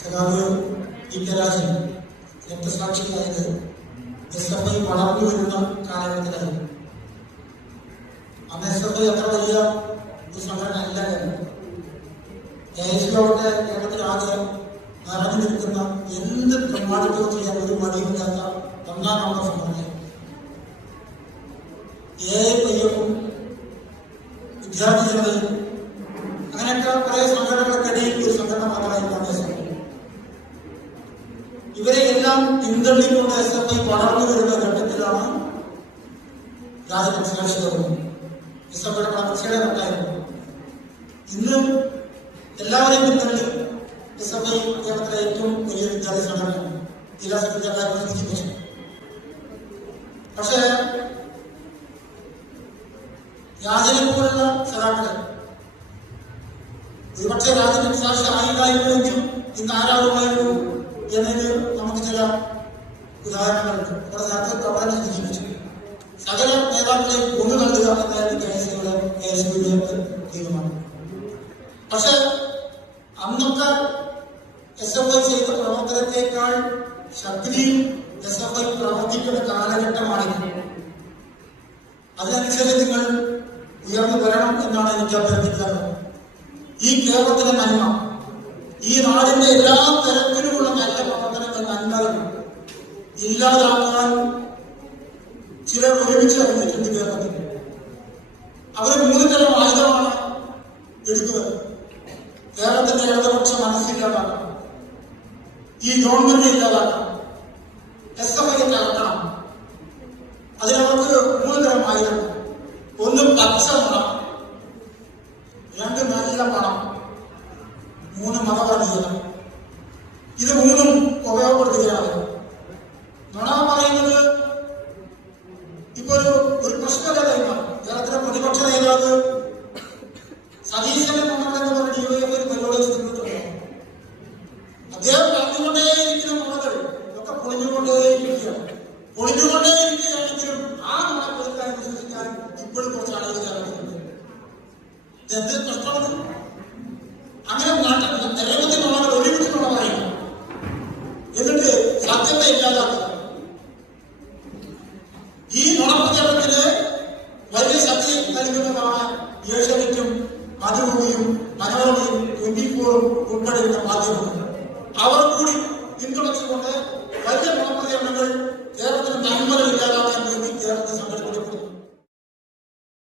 സഖാവ് ഇന്ത്യരാജൻ രക്തസാക്ഷിയായത് SFI വളർന്നു വരുന്ന കാലഘട്ടത്തിലായിരുന്നു. അന്ന് SFI അത്ര വലിയ ഒരു സംഘടന അല്ല. AICയോടെ കേരളത്തിലാകെ നിറഞ്ഞു നിൽക്കുന്ന എന്ത് പ്രമാണിക്കവും ചെയ്യാൻ ഒരു മടിയില്ലാത്ത ഒന്നാം നമ്പർ സംഘടന. AIPF-ഉം വിദ്യാർത്ഥി ജനതയും അങ്ങനെയൊക്കെ കുറെ സംഘടനകൾക്കിടയിൽ ഒരു സംഘടന മാത്രമായിട്ടാണ് SFI. ഇവരെ എല്ലാം പിന്തള്ളിക്കൊണ്ട് SFI വളർന്നു വരുന്ന ഘട്ടത്തിലാണ് രാജപക്സ SFIയുടെ വളർച്ചയുടെ ഘട്ടമായിരുന്നു. ഇന്നും എല്ലാവരെയും പിന്തള്ളി SFI കേരളത്തിലെ ഏറ്റവും വലിയ വിദ്യാർത്ഥി സംഘടനയാണ്. ജില്ലാ സെക്രട്ടറിമാരെ സൂചിപ്പിച്ചു. പക്ഷേ രാജനെ പോലുള്ള സഖാക്കളെ ഒരുപക്ഷെ രാജന്റെ സാക്ഷി ആയില്ലായിരുന്നെങ്കിൽ ഇന്ന് ആരാകുമായിരുന്നു എന്നതിന് നമുക്ക് ചില ഉദാഹരണങ്ങളുണ്ട്. അവിടെ നേരത്തെ പ്രവർത്തനം സൂചിപ്പിച്ചു. സകല നേതാക്കളെയും കൊണ്ടു നൽകുക എന്നായിരുന്നു KSUവിന്റെ തീരുമാനം. പക്ഷെ അന്നൊക്കെ SFI ചെയ്ത പ്രവർത്തനത്തെക്കാൾ ശക്തിയിൽ SFI പ്രവർത്തിക്കുന്ന കാലഘട്ടമാണിത്. അതിനനുസരിച്ച് നിങ്ങൾ ഉയർന്നു വരണം എന്നാണ് എനിക്ക് അഭ്യർത്ഥിക്കുന്നത്. ഈ കേരളത്തിന്റെ നന്മ, ഈ നാടിന്റെ എല്ലാ തരത്തിലുമുള്ള നല്ല പ്രവർത്തനങ്ങൾ നന്മകൾ ഇല്ലാതാക്കാൻ ചിലർ ഒരുമിച്ച് ഇറങ്ങിയിട്ടുണ്ട് കേരളത്തിൽ. അവർ 3 തരം ആയുധമാണ് എടുക്കുന്നത്. കേരളത്തിന്റെ ഇടതുപക്ഷ മനസ്സില്ലാതാക്കാം, ഈ ഗവൺമെന്റിനെ ഇല്ലാതാക്കാം, SFI തകർക്കണം. അതിനവർക്ക് 3 തരം ആയുധം. 1 പച്ച പണം, 2 നല്ല പണം, 3 മതവർഗീയത. ഇത് 3ഉം ഉപയോഗപ്പെടുത്തുകയാണ്. നുണ പറയുന്നത് ഇപ്പൊ ഒരു പ്രശ്നകരമാണ്. കേരളത്തിലെ പ്രതിപക്ഷ നേതാവ് സതീശനെ കൊണ്ടുവന്നെന്ന് പറഞ്ഞ DYFI പരിപാടി ചെയ്തിട്ടുണ്ട്. അദ്ദേഹം പറഞ്ഞുകൊണ്ടേയിരിക്കുന്ന നുണകൾ ഒക്കെ പൊളിഞ്ഞുകൊണ്ടേയിരിക്കുകയാണ്. പൊളിഞ്ഞുകൊണ്ടേയിരിക്കുകയാണെങ്കിലും ആ നുണ കൊടുക്കാൻ വിശ്വസിക്കാൻ ഇപ്പോഴും കുറച്ച് ആളുകൾ കേരളത്തിലുണ്ട്. എന്ത് പ്രശ്നമാണ്? അങ്ങനെ നിരവധി നുണകൾ ഒരുമിച്ച് നുണ പറയുക, എന്നിട്ട് സത്യത്തെ ഇല്ലാതാക്കുക. ഈ നുണപ്രചരണത്തിന് വലിയ ശക്തി നൽകുന്നതാണ് ഏഷ്യാനെറ്റും മാതൃഭൂമിയും മനോരമയും 24-ഉം ഉൾപ്പെടെയുള്ള മാധ്യമങ്ങൾ. അവർ കൂടി